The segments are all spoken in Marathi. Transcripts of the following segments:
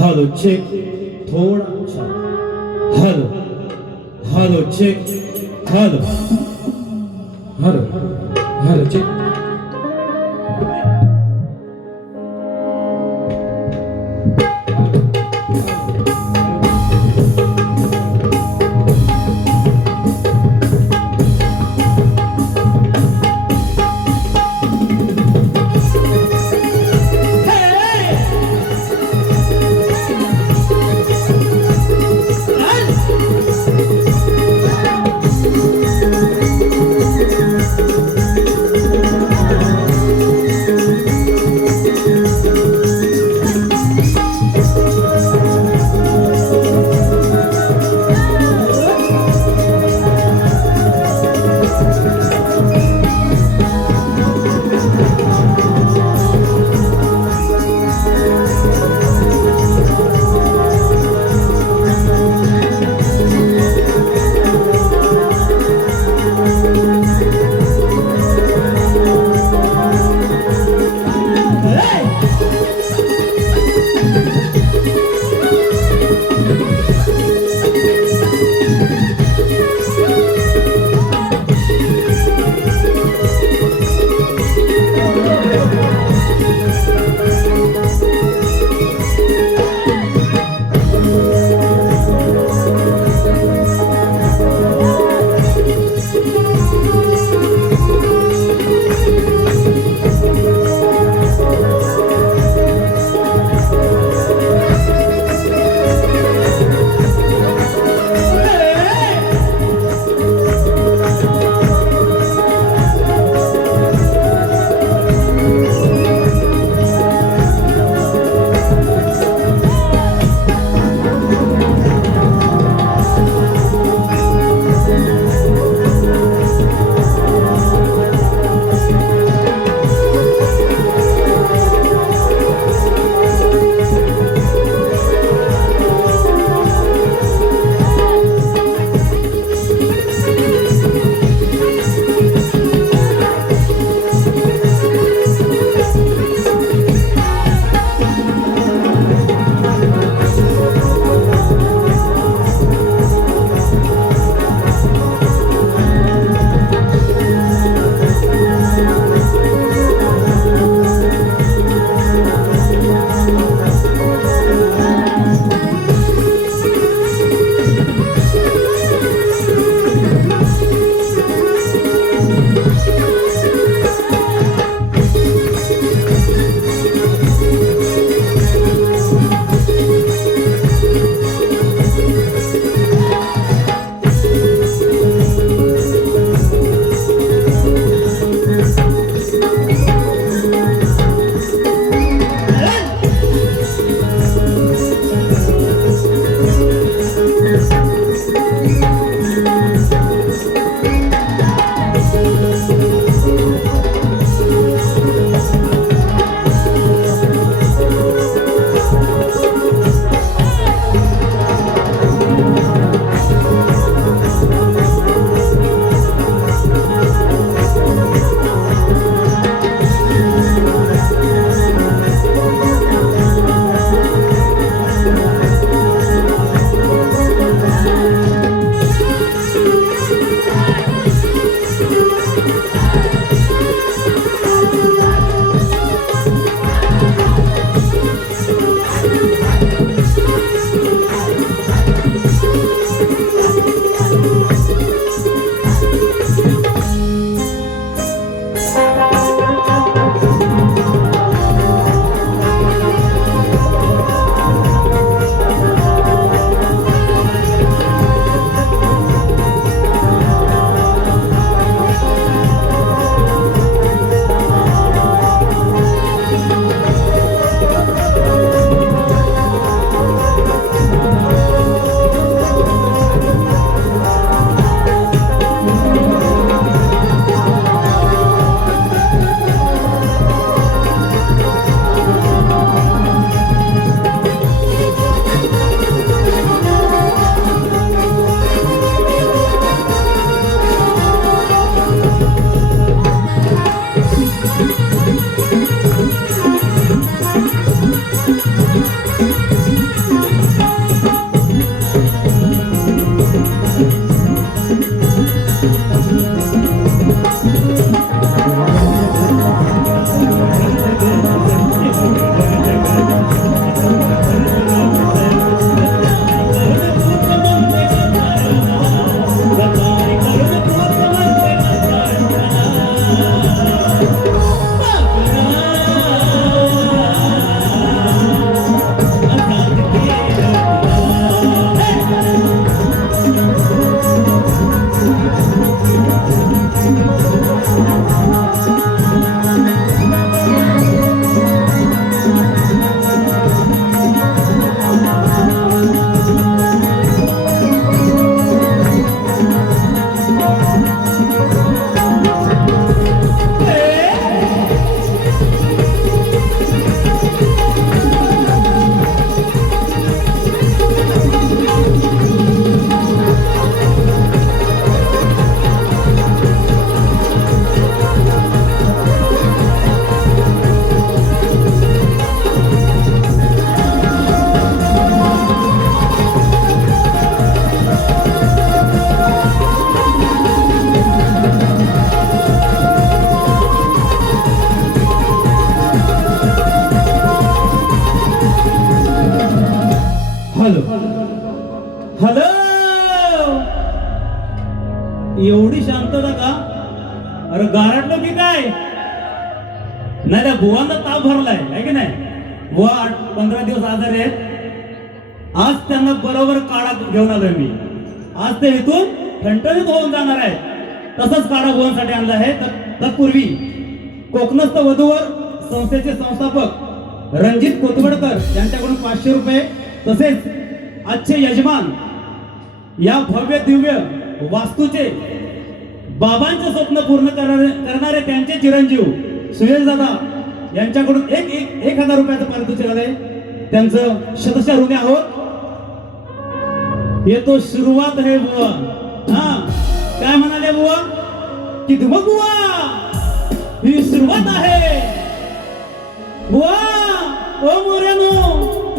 हॅलो चेक थोडा hello hello check hello hello hello check hello hello. एवढी शांतता का? अरे गारटलं की काय? नाही त्या बुवांना ताप भरलाय आहे की नाही? बुवा 15 दिवस आजारी आहेत. आज त्यांना बरोबर काढा घेऊन आलोय मी. आज ते इथून ठणठणीत होऊन जाणार आहे. तसंच काढा बुवांसाठी आणला आहे. तत्पूर्वी कोकणस्थ वधूवर संस्थेचे संस्थापक रणजित कोतवडकर यांच्याकडून 500 रुपये, तसेच आजचे यजमान या भव्य दिव्य वास्तूचे बाबांचे स्वप्न पूर्ण करणारे त्यांचे चिरंजीव सुयश दादा यांच्याकडून 1000 रुपयाचं पारितोषिक आलंय. त्यांचं शतशः ऋणी आहोत. ये तो सुरुवात आहे बुवा. हा काय म्हणाले बुवा की मग बुवा ही सुरुवात आहे बुवा. ओ मोरेनो,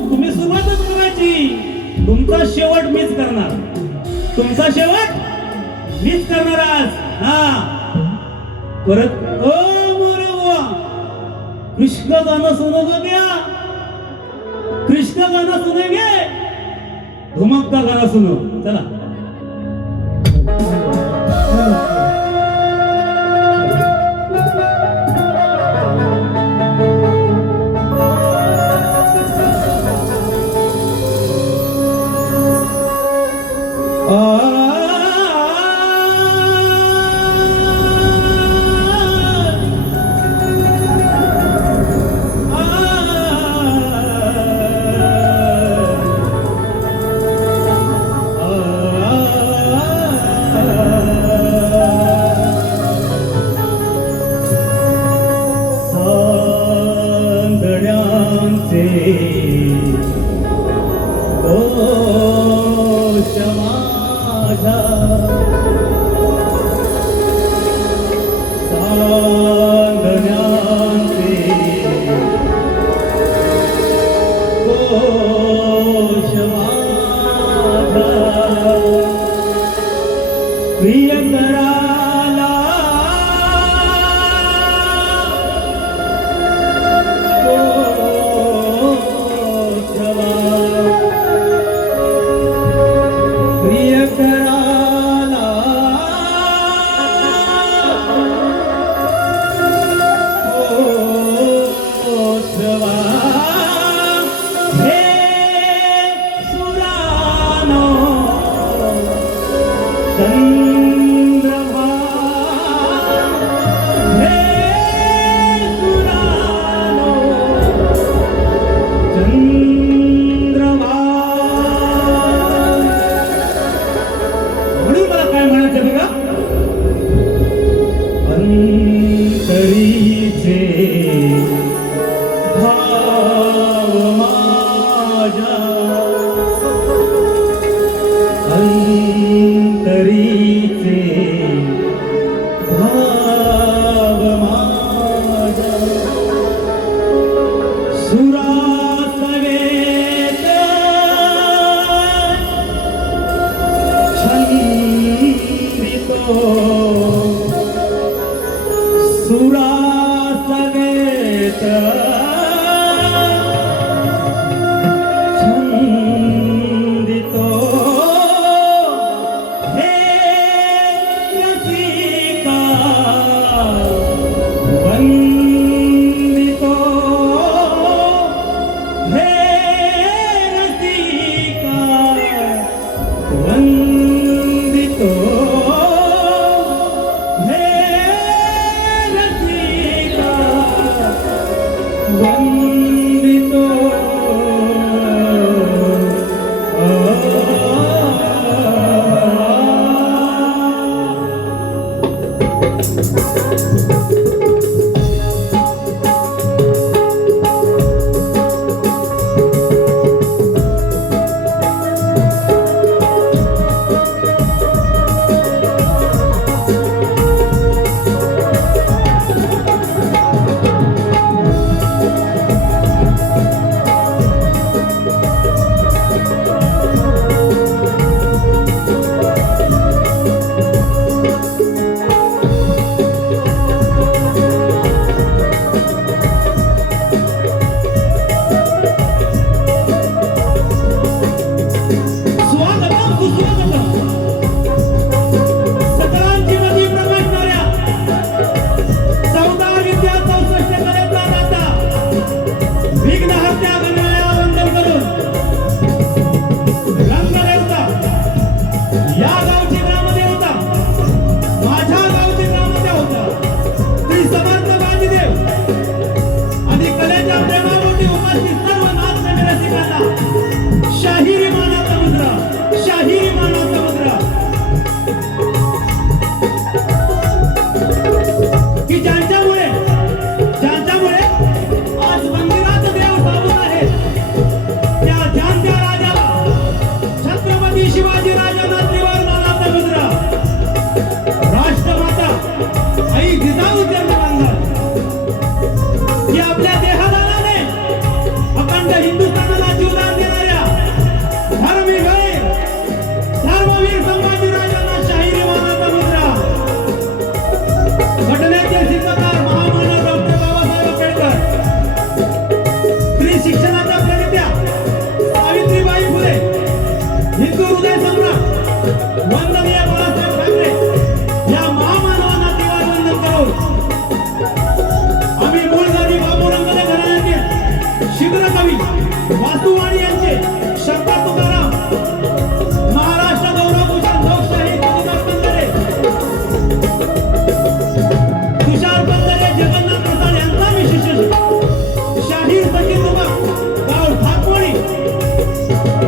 तुम्ही सुरुवातच करायची. तुमचा शेवट मीच करणार. तुमचा शेवट मीच करणार आज. हा परत ओ मोरे बुवा, कृष्ण गाणं सुनोगे क्या? कृष्ण गाणं सुनेंगे? धुमकता गाणं सुनो. चला.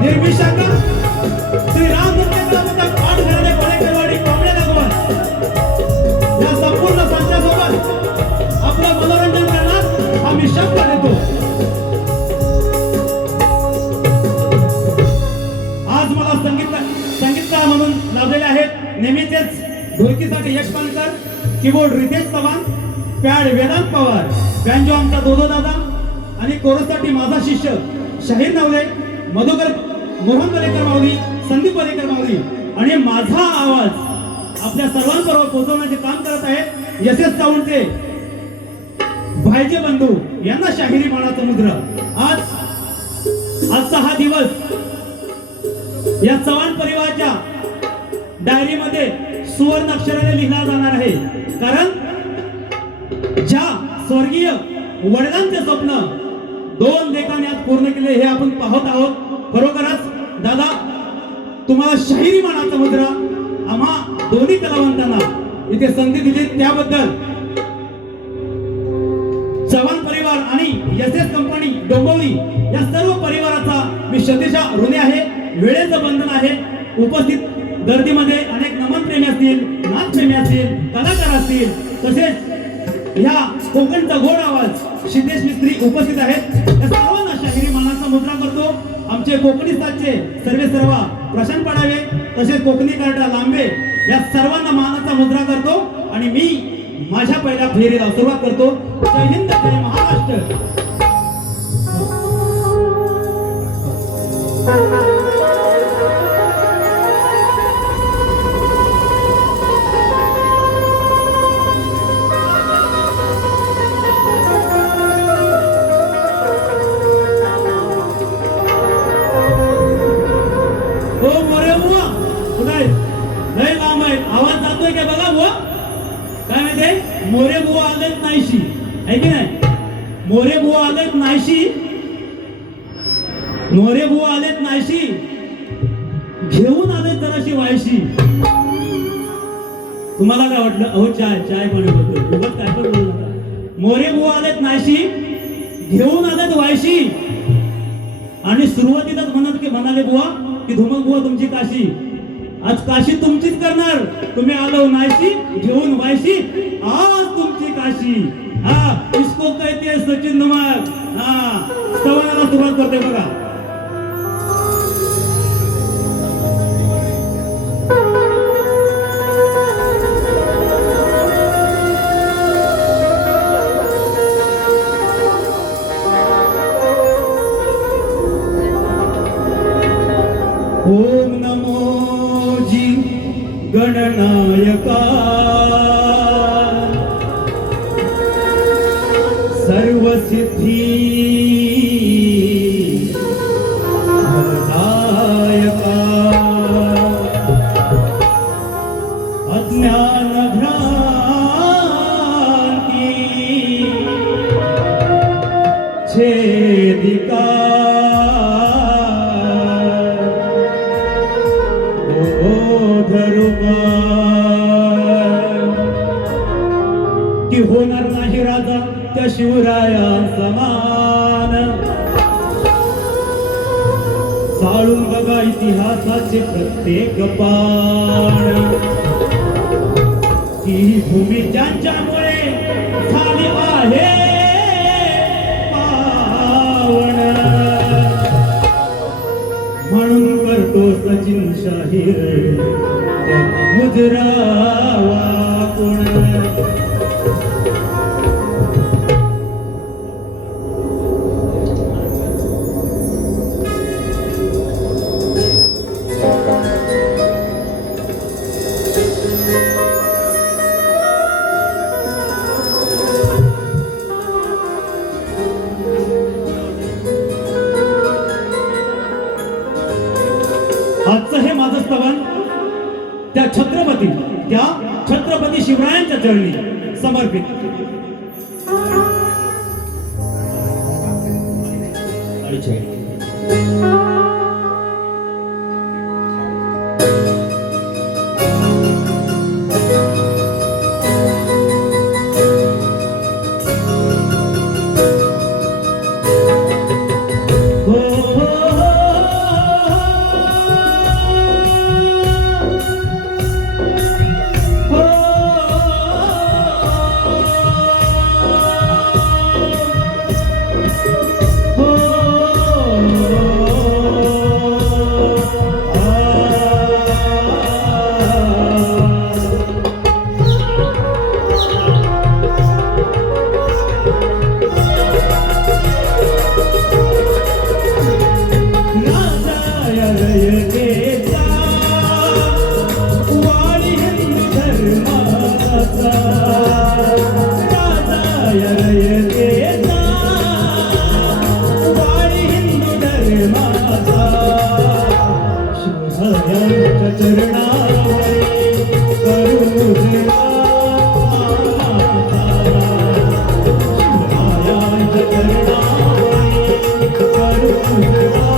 निर्मिशाखा श्री रामदत्त पाठ घराणे कोळेकरवाडी कोंबड्या लागवण या संपूर्ण संचासोबत आपलं मनोरंजन करण्यास आम्ही शब्द देतो. आज मला संगीतकार म्हणून लाभलेले आहेत नेहमीचेच ढोलकीसाठी Yash Pankar, keyboard Ritesh Chavan, pad Vedant Pawar, banjo आमचा दोदो दादा आणि कोरससाठी माझा शिष्य शाहीर नवले, मधुकर मोहन वलेकर माऊली, संदीप वलेकर माऊली आणि माझा आवाज आपल्या सर्वांबरोबर पोहोचवण्याचे काम करत आहेत यशस साऊंडचे भाईजे बंधू यांना शाहिरी मानाचा मुद्रा. आजचा हा दिवस या चव्हाण परिवाराच्या डायरीमध्ये सुवर्ण अक्षराने लिहिला जाणार आहे. कारण ज्या स्वर्गीय वडिलांचे स्वप्न 2 लेखांनी आज पूर्ण केले हे आपण पाहत आहोत. खरोखरच दादा तुम्हाला शाहिरी मानाचा मुद्रा आम्हा दोन्ही कलावंतांना इथे संधी दिली त्याबद्दल चव्हाण परिवार आणि एसएस कंपनी डोंबिवली या सर्व परिवाराचा मी श्रद्धेच्या ऋणी आहे. वेळेचं बंधन आहे. उपस्थित गर्दीमध्ये अनेक नमन प्रेमी असतील, नाच प्रेमी असतील, कलाकार असतील, तसेच ह्या कोकणचा गोड आवाज सिद्धेश मिस्त्री उपस्थित आहेत. या सर्वांना शाहिरी मानाचा मुद्रा करतो. आमचे कोकणी साथचे सर्व प्रशांत पडावे तसेच कोकणी कार्टा लांबे या सर्वांना मानाचा मुद्रा करतो आणि मी माझ्या पहिल्या फेरीला सुरुवात करतो. जय हिंद, जय महाराष्ट्र. आवाज जातोय का बघा बुवा. काय माहिती मोरे बुवा आलेत नाहीशी आहे की नाही. मोरे बुवा आलेत नाहीशी, मोरे बुवा आलेत नाहीशी, घेऊन आलेत जराशी वायशी. तुम्हाला काय वाटलं? अहो चाय चाय पाणी बोलतोय उगाच काय पण बोलू नका. मोरे बुवा आलेत नाहीशी, घेऊन आलेत वायशी आणि सुरुवातीलाच म्हणाले बुवा की धुमक बुवा तुमची काशी. आज काशी तुमचीच करणार. तुम्ही आलो नाहीशी, घेऊन वायशी, आज तुमची काशी. हा इसको कहते सचिन धुमाक. हा सवालाला सुरुवात करते बघा. ओम नमो गणनायका सर्वसिद्धी फलदायका अज्ञान भ्रांती छेदिका की होणार नाही राजा त्या शिवराया समान. चाळून बघा इतिहासाचे प्रत्येक पान. ही भूमी ज्यांच्यामुळे झाली आहे पावन. म्हणून करतो सचिन शाहीर त्यांना मुजरा वाकुण. आजचं हे माझं स्तवन त्या छत्रपती शिवरायांच्या चरणी समर्पित. माझा शिवरायांच्या चरणावरी करू मुजरा शिवरायांच्या चरणावरी करू मुजरा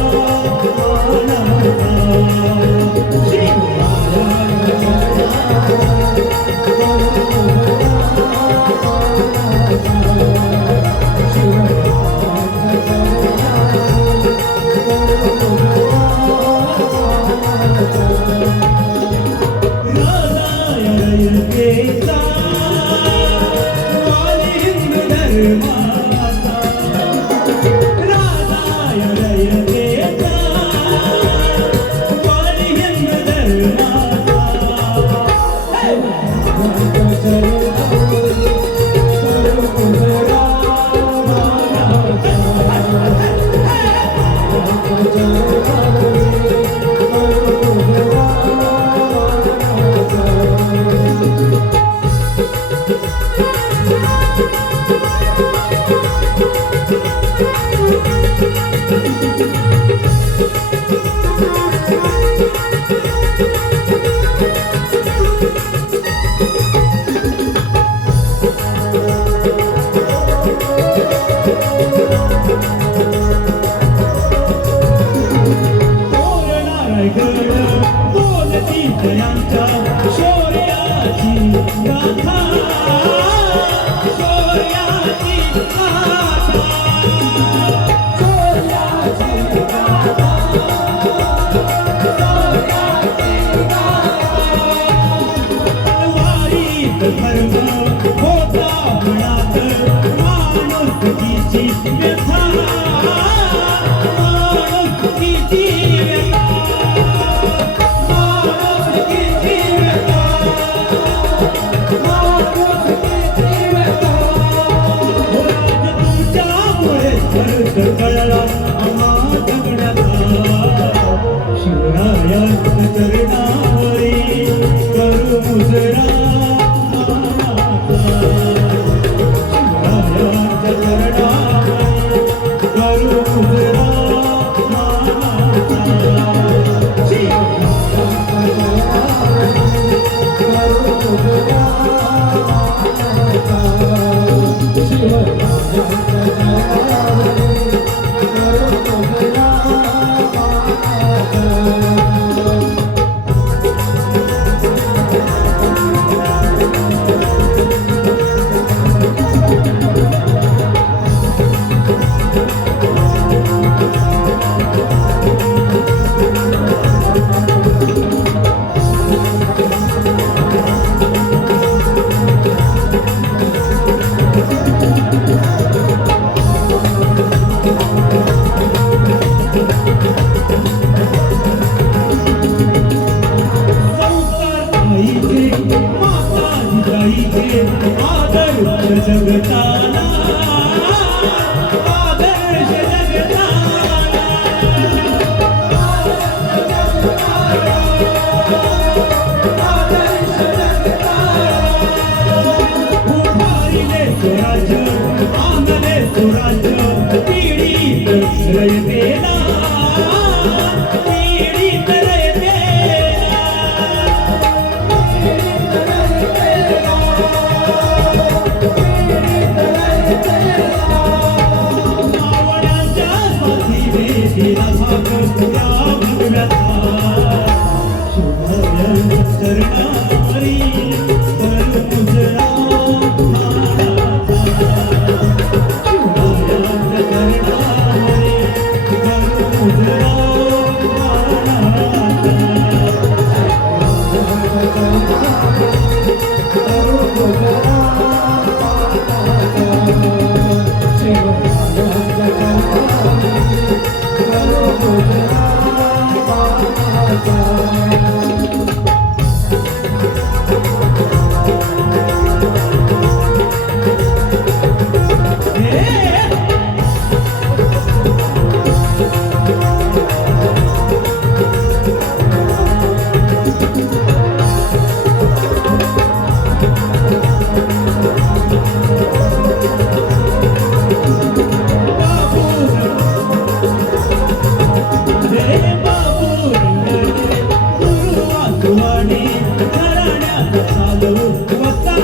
रे बाबू रंगले गुरु वासुवाणी घराण्यात चालू होता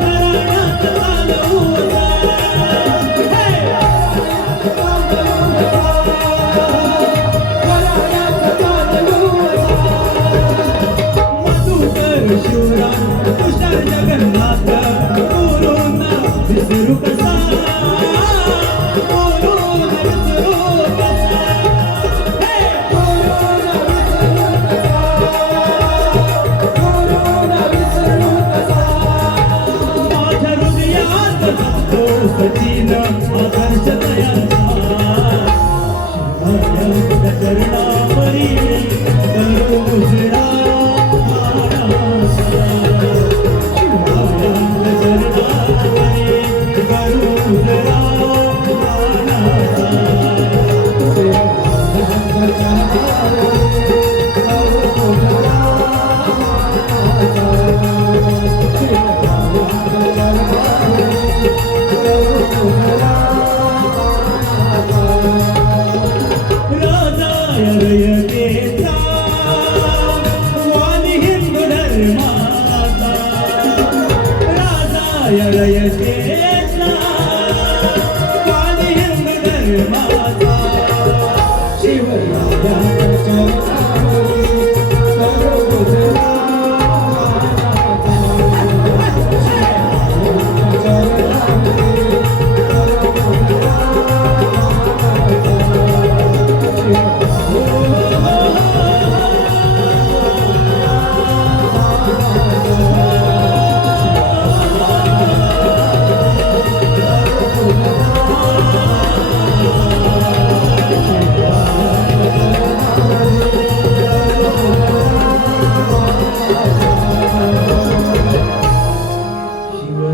घराण्यात चालू होता मधुकर शिवराम तुषार जगन्नाथ गुरुना विसरू कसा गुरुना विसरू कसा गुरुना विसरू कसा माझ्या हृदयात जगतो सचिन आदर्श तयाचा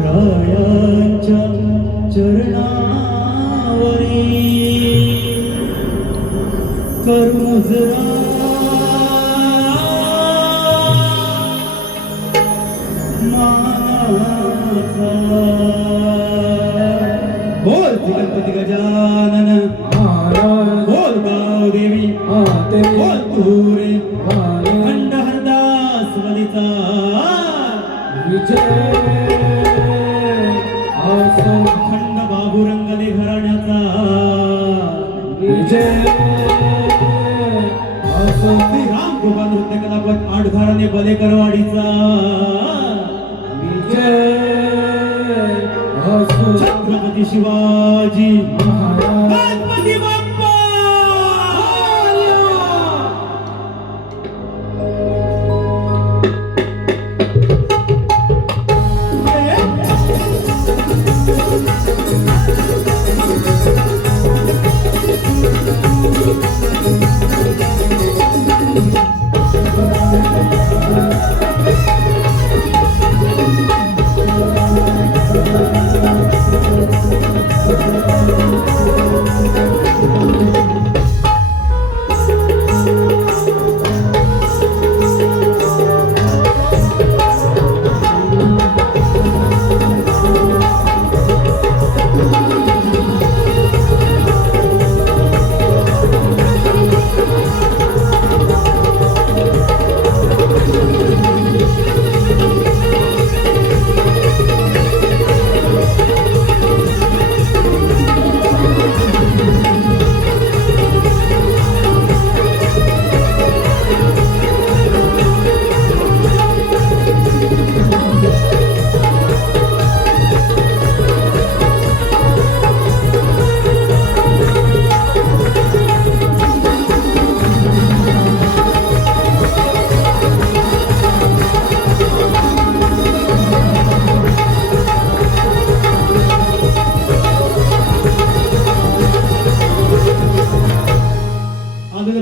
शिवाच्या चरणावरी करू गुजरा बोल गणपती गजानन बोल गाव देवी बोल तुरे खंड हरदास वलिता विजय खंड बाबू रंगले घराण्याचा विजय श्री राम कृपा नृत्य कलापत आडघराने बलेकरवाडीचा विजय छत्रपती शिवाजी गणपती बाप्पा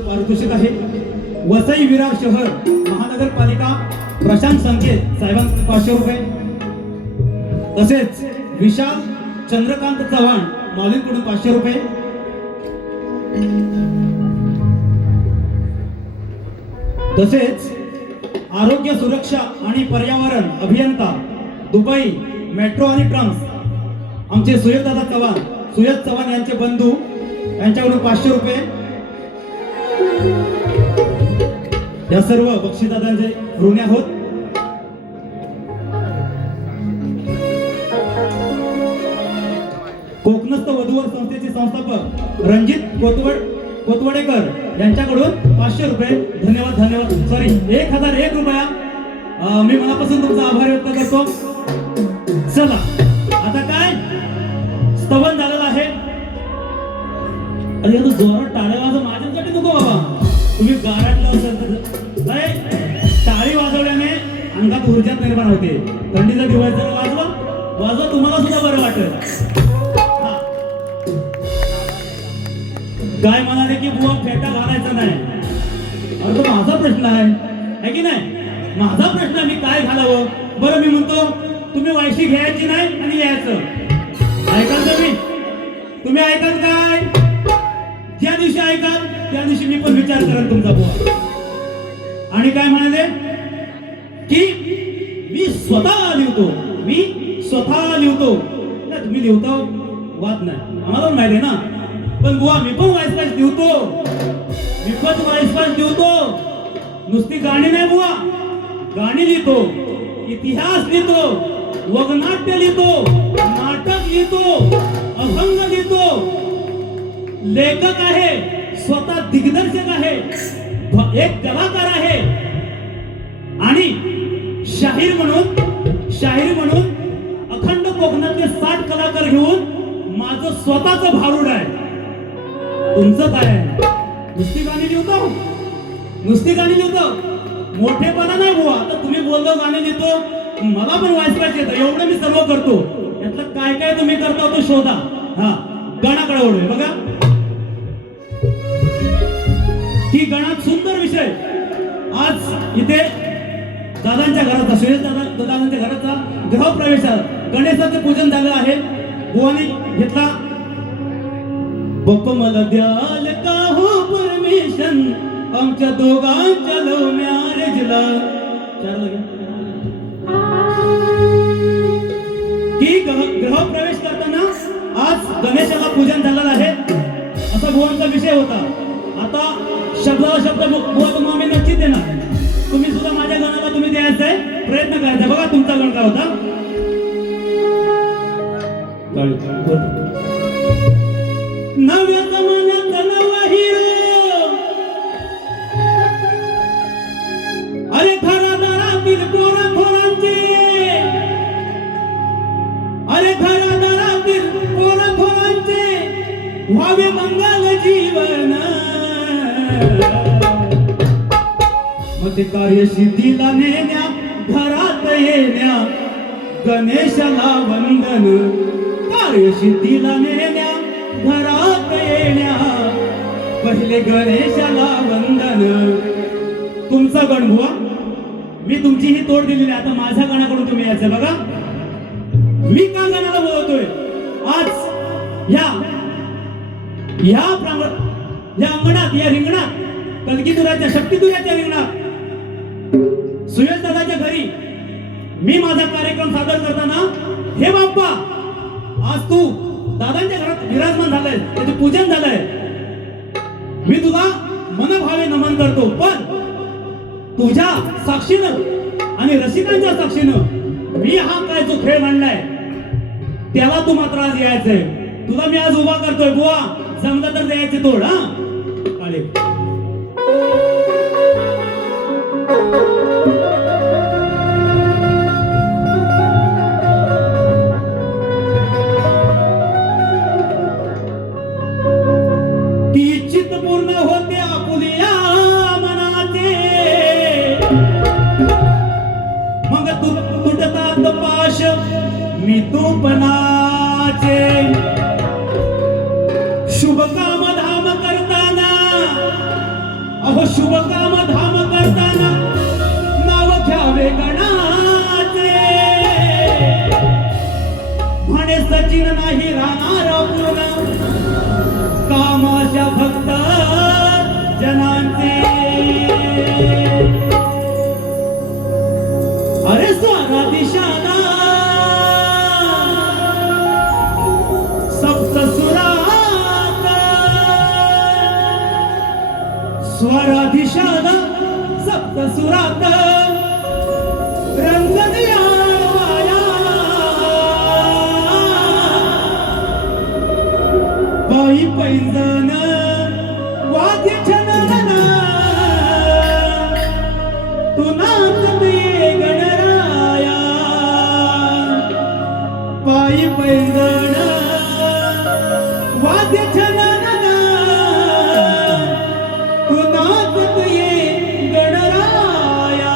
पारितोषिक आहे वसई विरार शहर महानगरपालिका प्रशांत संकेत साहेबांचे 500 रुपये तसेच विशाल चंद्रकांत चव्हाण माऊलींकडून 500 रुपये तसेच आरोग्य सुरक्षा आणि पर्यावरण अभियंता दुबई मेट्रो आणि ट्राम्स आमचे सुयश चव्हाण यांचे बंधू यांच्याकडून 500 रुपये या सर्व बक्षीसदारांचे ऋणी आहोत. कोकणस्थ वधूवर संस्थेचे संस्थापक रणजित कोतवडेकर यांच्याकडून 500 रुपये. धन्यवाद धन्यवाद. सॉरी 1001 रुपया. मी मनापासून तुमचा आभार व्यक्त करतो. चला आता काय स्तवन झालेलं आहे. अरे आता जोरात टाळ्या वाजव माझ्यासाठी नको बाबा. तुम्ही गाराटला असाल तर टाळी वाजवल्याने अंगात ऊर्जा निर्माण होते. थंडीचा दिवस जर वाजवा तुम्हाला सुद्धा बरं वाटेल. काय म्हणाले की बुवा फेटा घालायचा नाही. अरे तो माझा प्रश्न आहे की नाही. माझा प्रश्न मी काय घालावं. बरं मी म्हणतो तुम्ही वायशी घ्यायची नाही आणि यायचं. ऐकाल तुम्ही ऐकाल काय. ज्या दिवशी ऐकाल त्या दिवशी मी पण विचार करेन तुमचा बुवा. आणि काय म्हणाले की मी स्वतः लिहितो. तुम्ही लिहता वाद नाही आम्हाला पण माहिती आहे ना. पण बुवा मी पण वाईस लिहितो. नुसती गाणी नाही बुवा. गाणी लिहितो, इतिहास लिहितो, वगनाट्य लिहितो, नाटक लिहितो, अभंग लिहितो. लेखक आहे, स्वतः दिग्दर्शक आहे, एक कलाकार आहे. आणि शाहीर म्हणून अखंड कोकणातले 60 कलाकार घेऊन माझं स्वतःचं भारूड आहे. तुमचं काय आहे. नुसती गाणी लिहितो मोठेपणा नाही बुवा. तर तुम्ही बोललो गाणी लिहितो. मला पण वाचवायचं येतं. एवढं मी सर्व करतो. यातलं काय काय तुम्ही करता तो शोधा. हा गणाकडे ओढूया बघा. ही गणात सुंदर विषय. आज इथे दादांच्या घराचा सुरेश दादांच्या घराचा गृहप्रवेश गणेशाचं पूजन झालं आहे. बुवाने घेतला. बप्पा मला द्याल का हो परमिशन आमच्या दोघांच्या लव्ह मॅरेजला. की गृहप्रवेश करताना आज गणेशाला पूजन झालेलं आहे असा बुवांचा विषय होता. आता शब्दाला शब्द बुवा तुम्हाला मी नक्कीच देणार. तुम्ही सुद्धा माझ्या गणाला तुम्ही द्यायचंय प्रयत्न करायचा. बघा तुमचा गण काय होता. नव्या जमान्यात नवा हिरो. अरे घरादारातील पोरांचे व्हावे मंगल जीवन. मग ते कार्यसिद्धीला नेण्या घरात येण्या गणेशाला वंदन. कार्यसिद्धीला नेण्या घरात येण्या पहिले गणेशाला वंदन. तुमचा गण बुवा मी तुमची ही तोड दिलेली. आता माझ्या गणाकडून तुम्ही यायचं बघा. मी का गणाला बोलवतोय आज या अंगणात या रिंगणात कलगीधुराच्या शक्तीधुराच्या रिंगणात सुयश दादाच्या घरी मी माझा कार्यक्रम सादर करताना हे बाप्पा आज तू दादांच्या घरात विराजमान झालाय. त्याचे पूजन झालंय. मी तुला मनभावे नमन करतो. पण तुझ्या साक्षीनं आणि रसिकांच्या साक्षीनं मी हा काय जो खेळ मांडलाय त्याला तू मात्र आज यायचंय. तुला मी आज उभा करतोय बुवा. जमलं तर द्यायचे तोड. हा काळे ती इच्छित पूर्ण होते आपुलिया मनाचे. मग तुटतात पाश मी तूपनाचे. शुभ काम धाम करताना नाव घ्यावे गणाचे. म्हणे सचिन नाही राहणार पूर्ण कामाच्या भक्त जनांचे. अरे स्वरा दिशाला स्वराधिशाला सप्तसुरात रंगदिया वाया बाई पैंजण वाद्य छंदना तू नाचते गणराया बाई पैंजण वाद्य छंदना तू नाचते गणराया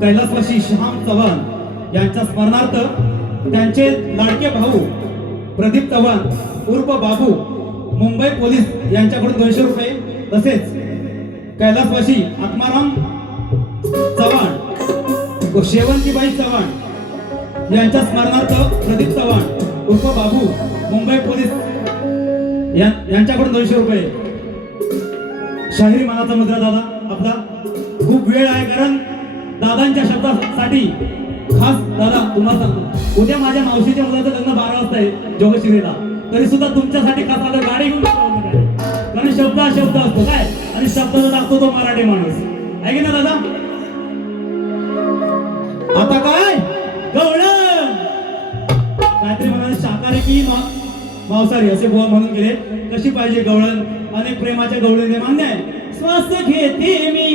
कैलासवासी श्याम चव्हाण यांच्या स्मरणार्थ त्यांचे लाडके भाऊ प्रदीप चव्हाण उर्फ बाबू मुंबई पोलीस यांच्याकडून 200 रुपये, तसेच कैलासवासी आत्माराम चव्हाण व शेवंतीबाई चव्हाण यांच्या स्मरणार्थ प्रदीप चव्हाण उर्फ बाबू मुंबई पोलीस यांच्याकडून 200 रुपये. शाहिरी मानाचा मुद्रा दादा आपला. खूप वेळ आहे, कारण दादांच्या शब्दासाठी खास दादा तुम्हाला सांगतो, उद्या माझ्या मावशीच्या मुलाचं लग्न 12 वाजता आहे जोगशिरीला, तरी सुद्धा तुमच्यासाठी खास आलं, गाडी घेऊन कारण शब्द हा शब्द असतो काय, आणि शब्दाचा लागतो तो मराठी माणूस आहे की ना दादा. आता काय गवळण काहीतरी म्हणाले, शाकाहारी की मांसाहारी असे बुवा म्हणून गेले. कशी पाहिजे गवळण, अनेक प्रेमाच्या गवळणीने मान्य आहे. श्वास घेते मी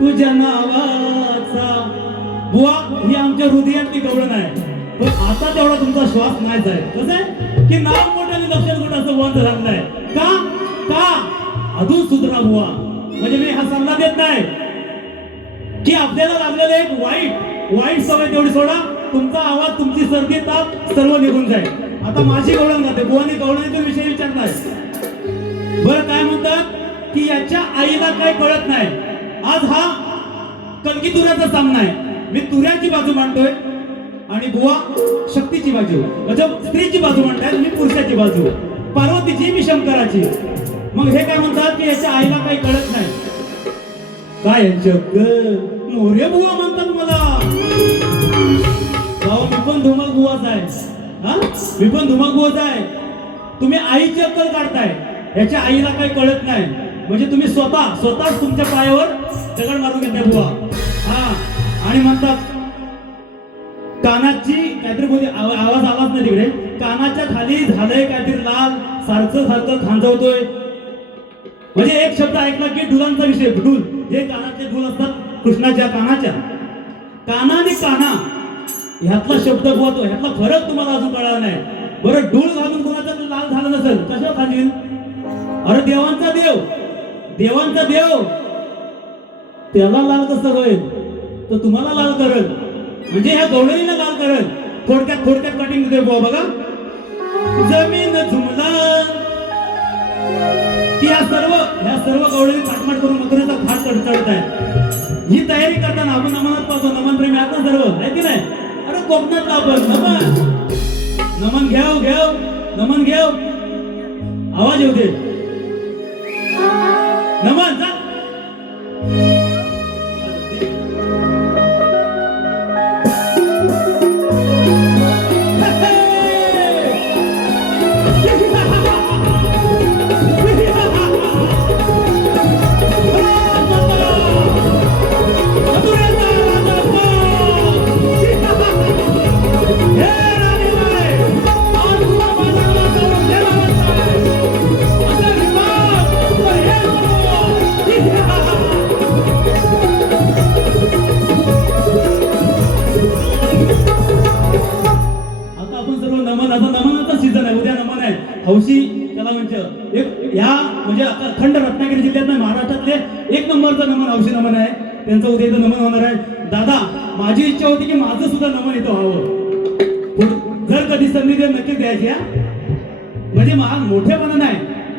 तुझ्या नावाचा, बुवा ही आमच्या हृदयातली गवळण आहे, पण आता तेवढा तुमचा श्वास नाहीच आहे. कसं आहे की नाव मोठं आणि लक्षण मोठं असं बुवांचं झालं आहे. का अजून सुधरा बुवा. म्हणजे मी हा सल्ला देत नाही की आपल्याला लागलेलं एक वाईट सवय तेवढी सोडा, तुमचा आवाज, तुमची सर्दी, ताप सर्व निघून जाईल. आता माझी गवळण जाते, बुवानी गवळणीचा विषय विचारलाय. बरं काय म्हणतात की याच्या आईला काय कळत नाही. आज हा कलकी तुऱ्याचा सामना आहे. मी तुऱ्याची बाजू मांडतोय आणि बुवा शक्तीची बाजू, म्हणजे स्त्रीची बाजू मांडताय, मी पुरुषाची बाजू, पार्वतीची मी शंकराची. मग हे काय म्हणतात की याच्या आईला काही कळत नाही. काय जग मोरे बुवा म्हणतात मला. भाऊ मी पण धुमक बुवाच आहे, हा मी पण धुमक बुवाच आहे. तुम्ही आईची अक्कल काढताय, याच्या आईला काही कळत नाही. म्हणजे तुम्ही स्वतःच तुमच्या पायावर दगड मारून घेताय बुवा. हा आणि म्हणतात कानाची काहीतरी बोलते, आवाज आलाच नाही तिकडे, कानाच्या खाली झालंय काहीतरी लाल, सारखं खांजवतोय. म्हणजे एक शब्द ऐकला की डुलांचा विषय, डुल जे कानाचे डुल असतात कृष्णाच्या कानाच्या, काना आणि काना ह्यातला शब्द बोलतो, ह्यातला फरक तुम्हाला अजून कळला नाही. बरं डुल घालून कोणाचं लाल झालं नसेल, कशावर खांजवील? अरे देवांचा देव त्याला लाल कसं होईल, तो तुम्हाला लाल करल, म्हणजे ह्या गवळणीला लाल करल. थोडक्यात कटिंग दे बुवा. बघा जमीन झुमला की ह्या सर्व गवळणी काटमाट करून मथुरेचा घाट चढत आहे. ही तयारी करताना आपण नमनात पाहतो, नमन प्रेमी आता सर्व आहे की नाही. अरे कोकणातला आपण नमन घेऊ आवाज येऊ दे. नमन जा. हौशी त्याला म्हणजे एक ह्या म्हणजे अखंड रत्नागिरी जिल्ह्यात नाही, महाराष्ट्रातले एक नंबरचं नमन हौशी नमन आहे. त्यांचं उद्या इथं नमन होणार आहे. दादा माझी इच्छा होती की माझं सुद्धा नमन इथं व्हावं. जर कधी संधी दे नक्की द्यायची. म्हणजे मोठेपणा नाही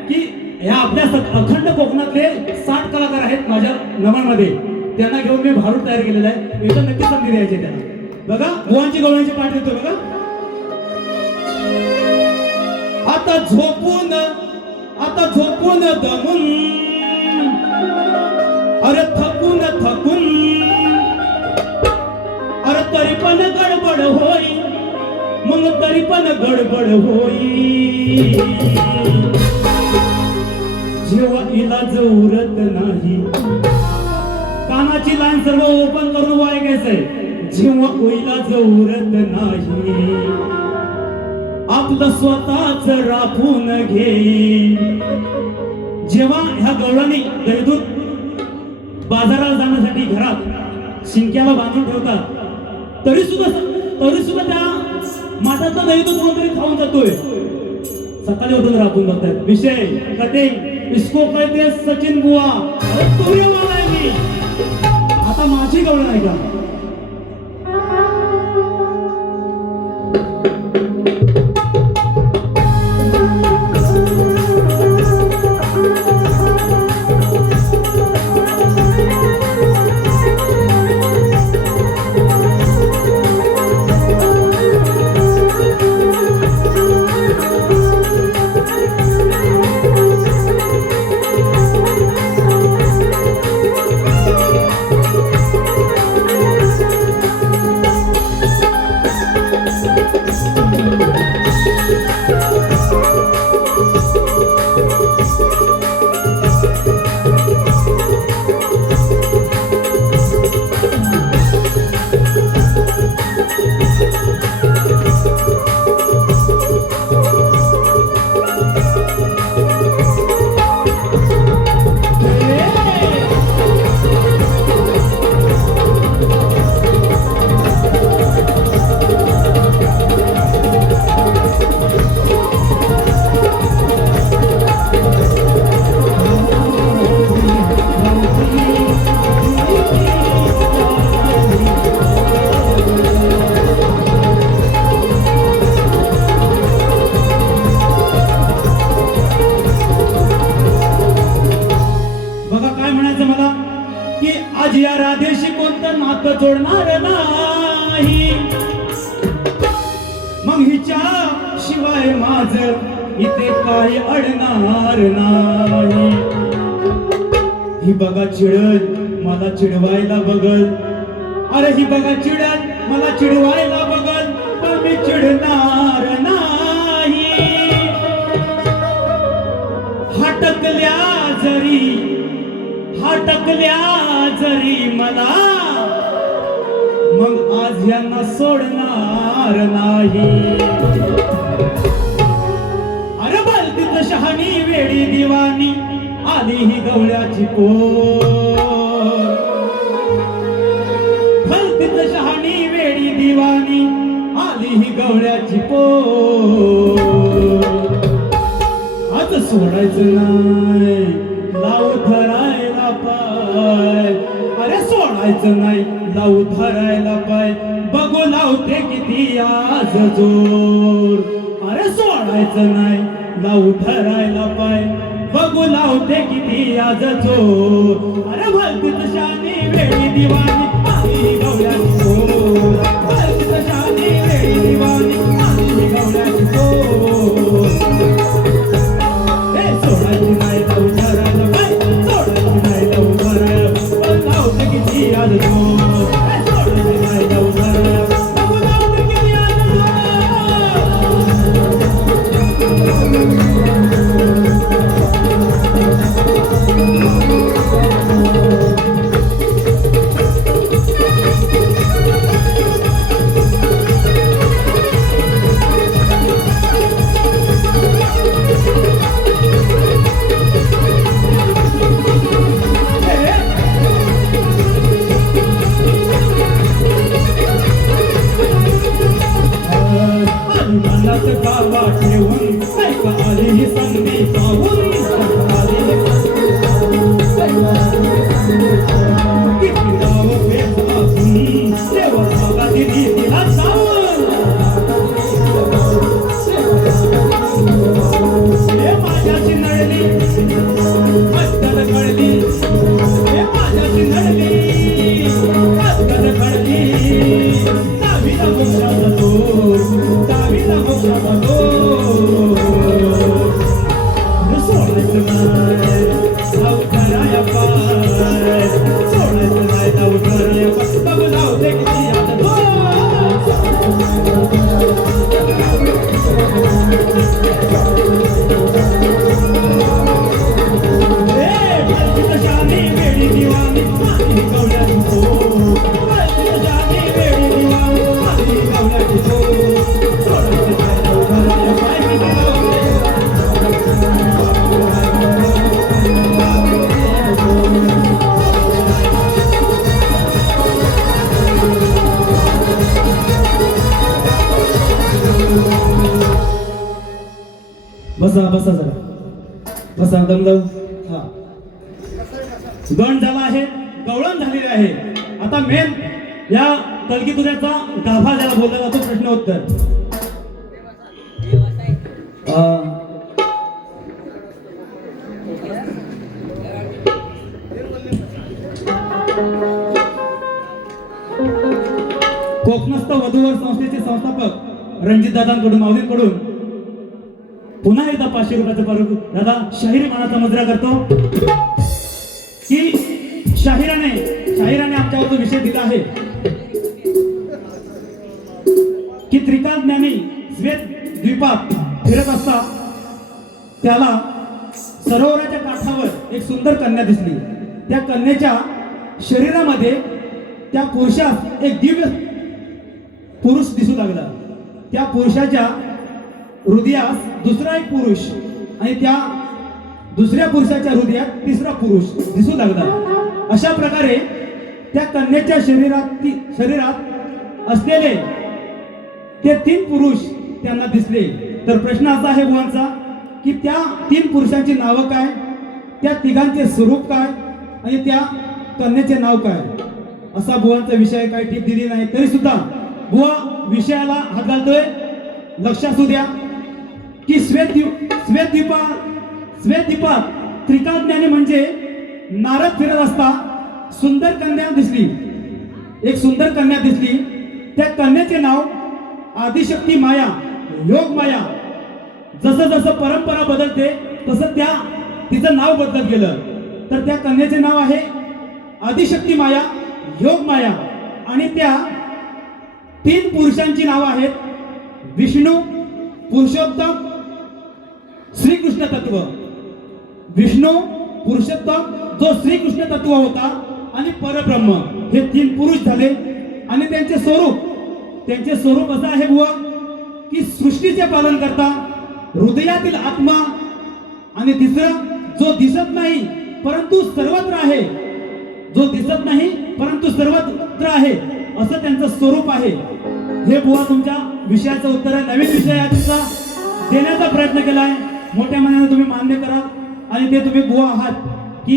की ह्या आपल्या अखंड कोकणातले 60 कलाकार आहेत माझ्या नमनमध्ये, त्यांना घेऊन मी भारूड तयार केलेला आहे. इथं नक्की संधी द्यायची त्यांना. बघा बुवांची गवळणीची पाठ देतो बघा. आता झोपून दमून, अरे थकून अरे तरी पण गडबड होई, मग तरी पण गडबड होई. जेव्हा इलाज उरत नाही, कानाची लाईन सर्व ओपन करून ऐकायचंय. जेव्हा इलाज उरत नाही, आपलं स्वतःच राखून घेईल. जेव्हा ह्या गवळणी दैदूत बाजाराला जाण्यासाठी घरात शिंक्याला बांधून ठेवतात, तरी सुद्धा त्या माठातलं दैदूत कोणतरी खाऊन जातोय. सकाळी उठून राखून बघतायत. विषय कटिंग इसको कहते सचिन बुवा. तुर्यवाला आहे मी. आता माझी गवळण आहे का? बघा काय म्हणायचं मला की आज या राधेशी कोणतं नातं जोडणार नाही, मग हिच्या शिवाय माझ इथे काही अडणार नाही. ही बघा चिडत मला चिडवायला बघल, अरे ही बघा चिडत मला चिडवायला बघल, पण मी चिडणार नाही. हटकल्या जरी मला, मग आज यांना सोडणार नाही. अरे बलतीत शहाणी वेडी दिवाणी आली ही गवळ्याची पोर. भलतीत शहाणी वेडी दिवाणी आली ही गवळ्याची पोर. आज सोडायचं नाही लावू धरायला पाय, अरे सोडायचं नाही लावू धरायला पाय. बघू लावते किती आज जोर, अरे सोडायचं नाही लावू धरायला पाय. बघू लावते किती आज जोर. अरे भलतीत शानी वेळी दिवाणी आली गवळ्याची पोर. भलतीत शानी वेळी दिवाणी आली गवळ्याची पोर. सोडायची नाही लावू धरायला पाय, सोडायची नाही लावू धरायला पाय. लावते किती आज जोर, सोडायची नाही लावू धरायला पाय. लावते किती आज मनात गावा ठेवून ऐका आली ही संधी पाहून. किती नाव भेट असून तेव्हा बघा दिली तिला जाऊन. हे माझ्याची नळली अक्कल कळली, हे माझ्याची नळली अक्कल कळली. दावीला मोक्षाचा दोर, दावीला मोक्षाचा दोर. सोडायचं नाही लावू धराया पाय, सोडायचं नाही लावू धराया पाय. बघ लावते किती आता शानी वेडी दिवाणी आली गवळ्याची पोर. शानी वेडी दिवाणी आली गवळ्याची पोर. सोडायचं नाही लावू धराया पाय. बसा बसा जरा बसा दमदम. हा गण झाला आहे, गवळण झालेले आहे. आता मेन या कलगी तुऱ्याचा गाभा ज्याला बोलला जातो प्रश्नोत्तर. कोकणस्थ वधूवर संस्थेचे संस्थापक रणजित दादांकडून माऊलींकडून पुन्हा एकदा 500 रुपयाचं परत दादा शाहिरी मानाचा मुजरा करतो की शाहिराने आमच्यावर जो विषय दिला आहे की त्रिकाल ज्ञानी श्वेत द्वीपात फिरत असता त्याला सरोवराच्या काठावर एक सुंदर कन्या दिसली. त्या कन्येच्या शरीरामध्ये त्या पुरुषास एक दिव्य पुरुष दिसू लागला. त्या पुरुषाच्या हृदयास दुसरा एक पुरुष आणि त्या दुसऱ्या पुरुषाच्या हृदयात तिसरा पुरुष दिसू लागला. अशा प्रकारे त्या कन्येच्या शरीरात असलेले ते 3 पुरुष त्यांना दिसले. तर प्रश्न असा आहे बुवांचा की त्या 3 पुरुषांची नावं काय, त्या तिघांचे स्वरूप काय आणि त्या कन्येचे नाव काय, असा बुवांचा विषय काही टीप दिली नाही तरी सुद्धा बुवा विषयाला हात घालतोय. लक्ष असू द्या की श्वेतद्वीपात त्रिकालज्ञानी म्हणजे नारद फिरत असता सुंदर कन्या दिसली. एक सुंदर कन्या दिसली. त्या कन्याचे नाव आदिशक्ती माया, योग माया. जसं जसं परंपरा बदलते तसं तिचं नाव बदलत गेलं. तर त्या कन्याचे नाव आहे आदिशक्ती माया, योग माया. आणि त्या 3 पुरुषांची नावं आहेत विष्णू, पुरुषोत्तम, श्रीकृष्ण तत्व. विष्णू, पुरुषोत्तम जो श्रीकृष्ण तत्व होता आणि परब्रह्म, हे 3 पुरुष झाले. आणि त्यांचे स्वरूप असं आहे बुवा की सृष्टीचे पालन करता, हृदयातील आत्मा, आणि तिसरं जो दिसत नाही परंतु सर्वत्र आहे, जो दिसत नाही परंतु सर्वत्र आहे असं त्यांचं स्वरूप आहे. हे बुवा तुमच्या विषयाचं उत्तर आहे. नवीन विषय आहे तुमचा देण्याचा प्रयत्न केलाय. मोठ्या मनाने तुम्ही मान्य करा आणि ते तुम्ही बुवा आहात की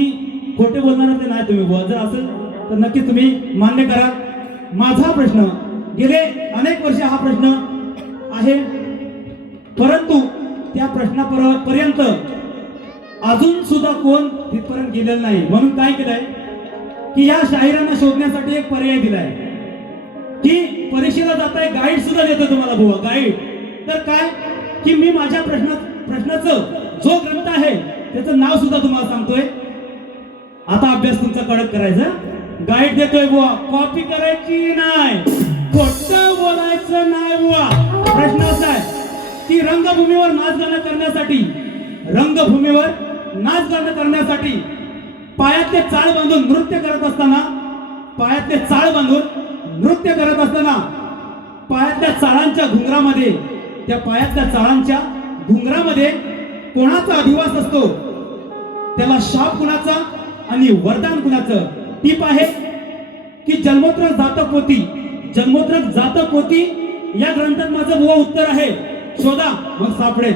खोटे बोलणार ते नाही तुम्ही बुवा. जर असेल तर नक्की तुम्ही मान्य करा. माझा प्रश्न गेले अनेक वर्ष हा प्रश्न आहे, परंतु त्या प्रश्नापर्यंत अजून सुद्धा कोण तिथपर्यंत गेलेलं नाही. म्हणून काय केलंय की या शाहिरांना शोधण्यासाठी एक पर्याय दिलाय की परीक्षेला जाताय गाईड सुद्धा देतो तुम्हाला बुवा, गाईड. तर काय की मी माझ्या प्रश्नाचं जो ग्रंथ आहे त्याचं नाव सुद्धा तुम्हाला सांगतोय. आता अभ्यास तुमचा कडक करायचा. गाईड देतोय बुवा, कॉपी करायची नाही, खोटं बोलायचं नाही बुवा. प्रश्न असा आहे की रंगभूमीवर नाच करण्यासाठी पायातले चाळ बांधून नृत्य करत असताना पायातल्या चाळांच्या घुंगरामध्ये कोणाचा अधिवास असतो, त्याला शाप कुणाचा आणि वरदान कुणाचं. टीप आहे की जन्मोत्तर जातक पोथी या ग्रंथात माझं बुवा उत्तर आहे. शोधा मग सापडेल.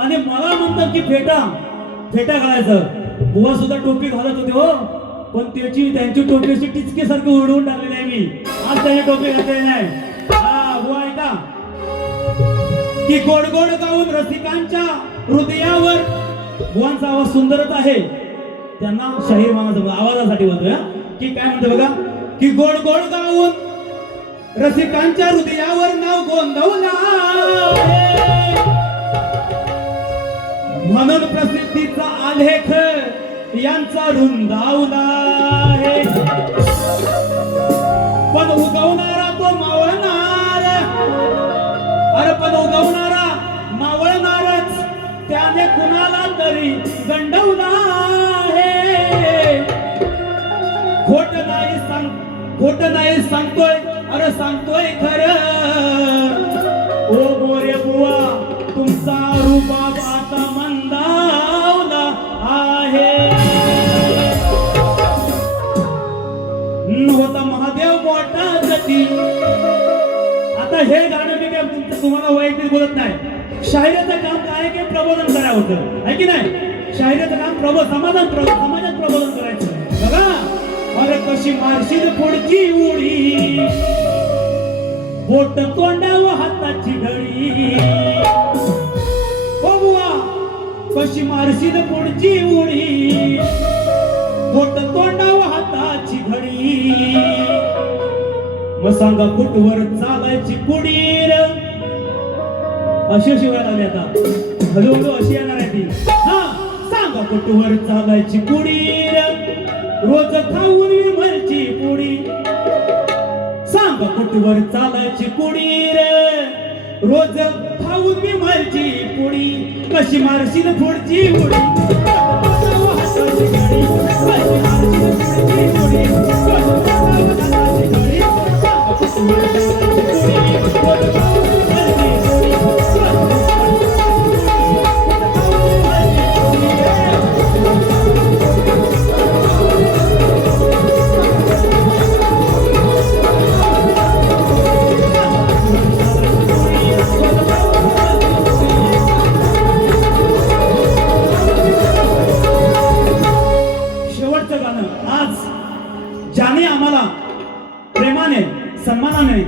आणि मला म्हणतात की फेटा घालायचं. बुवा सुद्धा टोपी घालत होते हो, पण त्यांची टोपी अशी टिचके सारखी उडवून टाकलेली आहे मी. आज त्याची टोपी घातलेली नाही. बुवा ऐका की गोड गोड गाऊन रसिकांच्या हृदयावर. बुवांचा आवाज सुंदरच आहे, त्यांना शाहीर मानाचा आवाजासाठी बोलतोय की काय म्हणतो बघा की गोड गोड गाऊन रसिकांच्या हृदयावर नाव गोंधवला, म्हणून प्रसिद्धीचा आलेख यांचा रुंदावला आहे, पण उगवणारा तो मावळणार, अरे पण उगवणारा मावळणारच, त्याने कुणाला तरी गंडवला आहे. खोट नाही सांगतोय, अरे सांगतोय खरं. ओ मोरे बुवा तुमचा रुबाब आता मंदावला आहे. होता महादेव मोठा जती. आता हे गाणं मी काय तुम्हाला वैयक्तिक बोलत नाही. शाहिराचं काम काय की प्रबोधन करायचं होतं, आहे की नाही? शाहिराचं काम समाजात प्रबोधन करायचं. बघा अरे कशी मारशील पुढची उडी, बोट तोंडावर हाताची घडी. ओ बुवा कशी मारशील पुढची उडी, बोट तोंडावर हाताची घडी. मग सांगा कुठवर चालायची कुडीर. अशी वेळ लागली आता, हळूहळू अशी येणार आहे ती. हा सांगा कुठवर चालायची कुडीर, रोज खाऊन विमलची पुडी. सांगा कुठवर चालायची कुडीर, रोज खाऊन विमलची पुडी. कशी मारशील पुढची उडी, हाताची घडी. कशी मारशील पुढची उडी, हाताची घडी. सांगा कुठवर चालायची कुडी, रोज खाऊन विमलची पुडी. शेवटचं गाणं आज ज्याने आम्हाला प्रेमाने सन्मानाने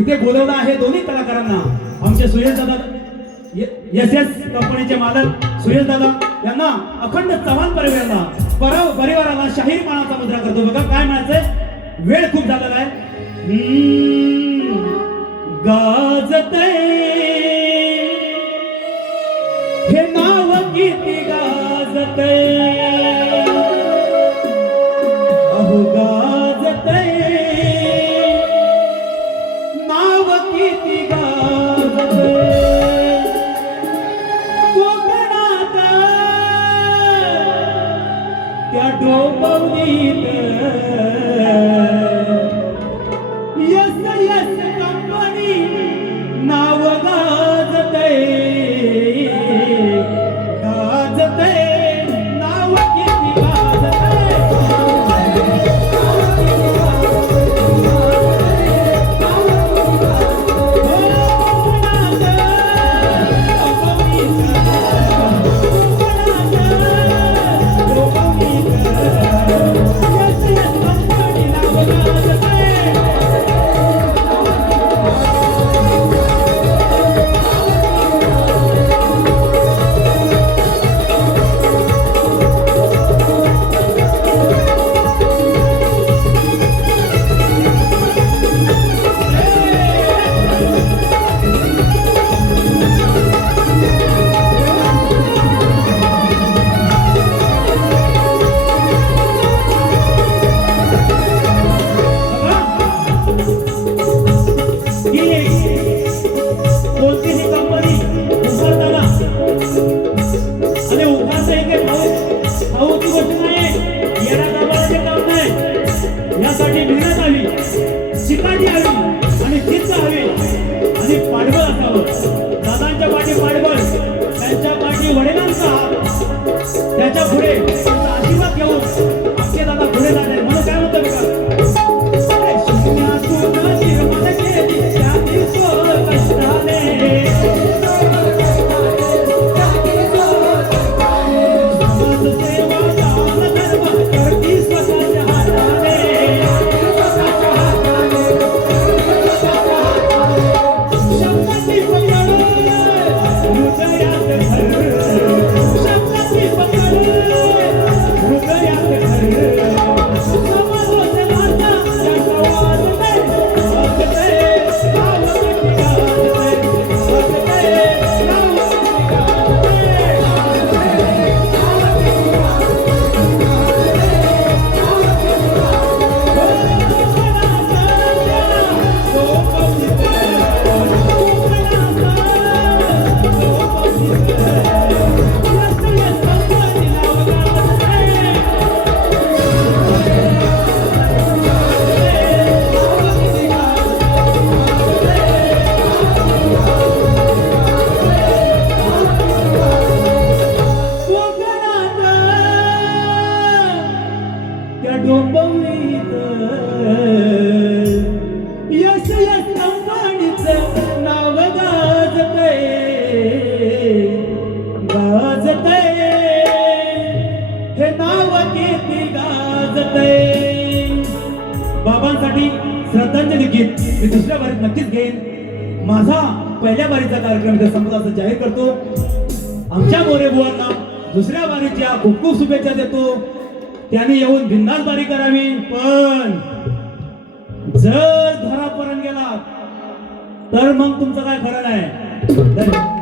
इथे बोलवलं आहे, दोन्ही कलाकारांना, आमचे सुरेश दादा SS कंपनीचे मालक सुरेश दादा यांना, अखंड चव्हाण परिवाराला शाहीर मानाचा मुद्रा करतो. बघा काय म्हणायचंय, वेळ खूप झालेला आहे. गाजतय हे नाव किती गाजतय, अहो गाजतय नाव किती गाजतय. कोकणात त्या डोंबिवलीत SS कंपनी नाव गाजतय, गाजतय नाव किती गाजतय. शिकाठी हवी आणि चित्त हवी आणि पाठबळ असावं. दादांच्या पाठी पाठबळ, त्यांच्या पाठी वडिलांचा हात, त्याच्या पुढे त्यांचा आशीर्वाद घेऊन आपले दादा पुढे जाणार. म्हणून काय म्हणतो बघा, शून्यातून निर्माण केली त्याची सोय कष्टाने, समाजसेवा दान वाजतंय. बाबांसाठी श्रद्धांजली गीत मी दुसऱ्या बारीत नक्कीच घेईन. माझा पहिल्या बारीचा कार्यक्रम इथे संपला असं जाहीर करतो. आमच्या मोरे बुवांना दुसऱ्या बारीच्या खूप खूप शुभेच्छा देतो. त्याने येऊन बिंदास बारी करावी. पण जर घरापर्यंत गेला तर मग तुमचं काय खरं नाही. धन्यवाद.